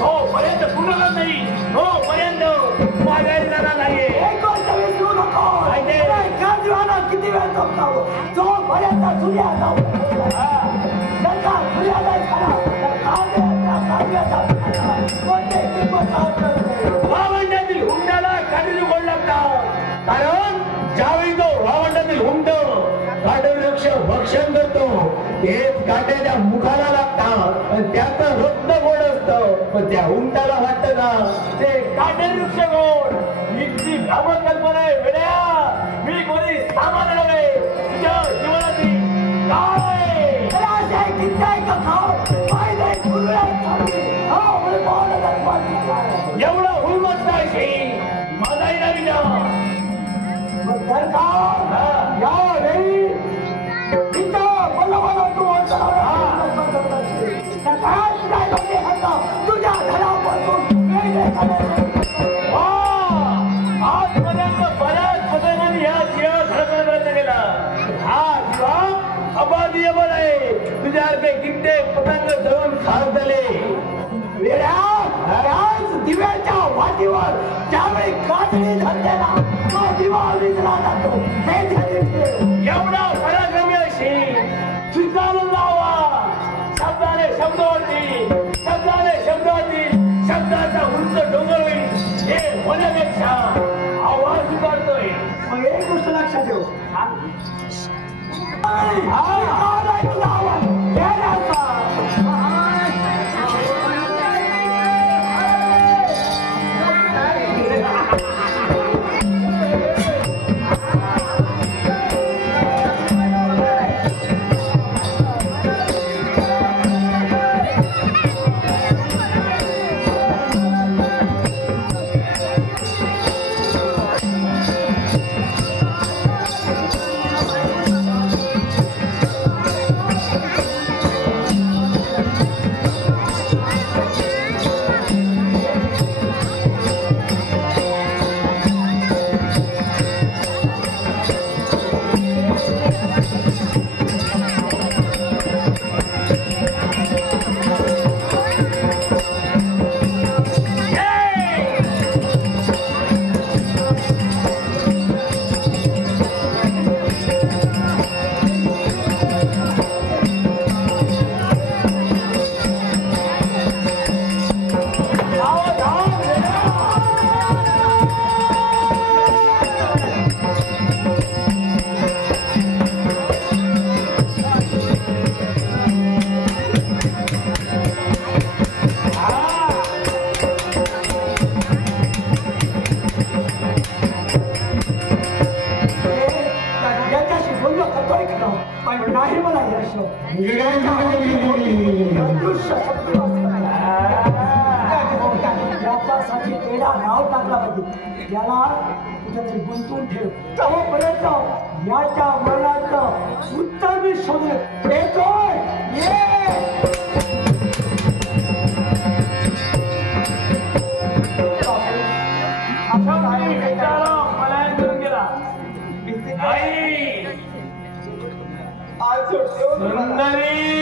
हो पर्यंत पूर्ण करत नाही हो पर्यंत माघारी जाणार नाहीये एक गोष्ट विसरू नको किती वेळ झोपतावं जो पर्यंत सूर्या जाऊ जर का सूर्याला झाला तर कोणते किंमत वावंडातील हुंड्याला काटेरी गोड लागतात कारण ज्यावेळी तो वावंडातील हुंड काटेवृक्ष भक्षण करतो तेच काट्याच्या मुखाला लागतात आणि त्याचं रक्त गोड असतं पण त्या हुंडाला वाटतं ना ते काटेवृक्ष गोड इतकी भ्रामक कल्पना आहे वेड्या मी कोणी सामान्य नव्हे तुझ्या जीवनाची एवढा हुलमत नाही माझाही नाही तुझ्या घरापासून आजपर्यंत बऱ्याच पद्धतीने या जीवा घडवण्याचा प्रयत्न केला हा जीवा अबाधियबल आहे तुझ्यासारखे किट्टे पतंग धरून खात झाले दिव्याच्या वाटीवर ज्यावेळी कातडी धरलेला तो दिवा विजला जातो एवढा पराक्रमी अशी स्वीकारून लावा शब्दाने शब्दावरती शब्दाने शब्दावरती शब्दाचा उंच डोंगर होईल हे होण्यापेक्षा आवाज स्वीकारतोय मग एक गोष्ट लक्षात ठेव याला कुठेतरी गुंतवून ठेव तोपर्यंत याच्या मरणाचं उत्तर मी शोधून येतोय पलायन करून गेला सुंदरी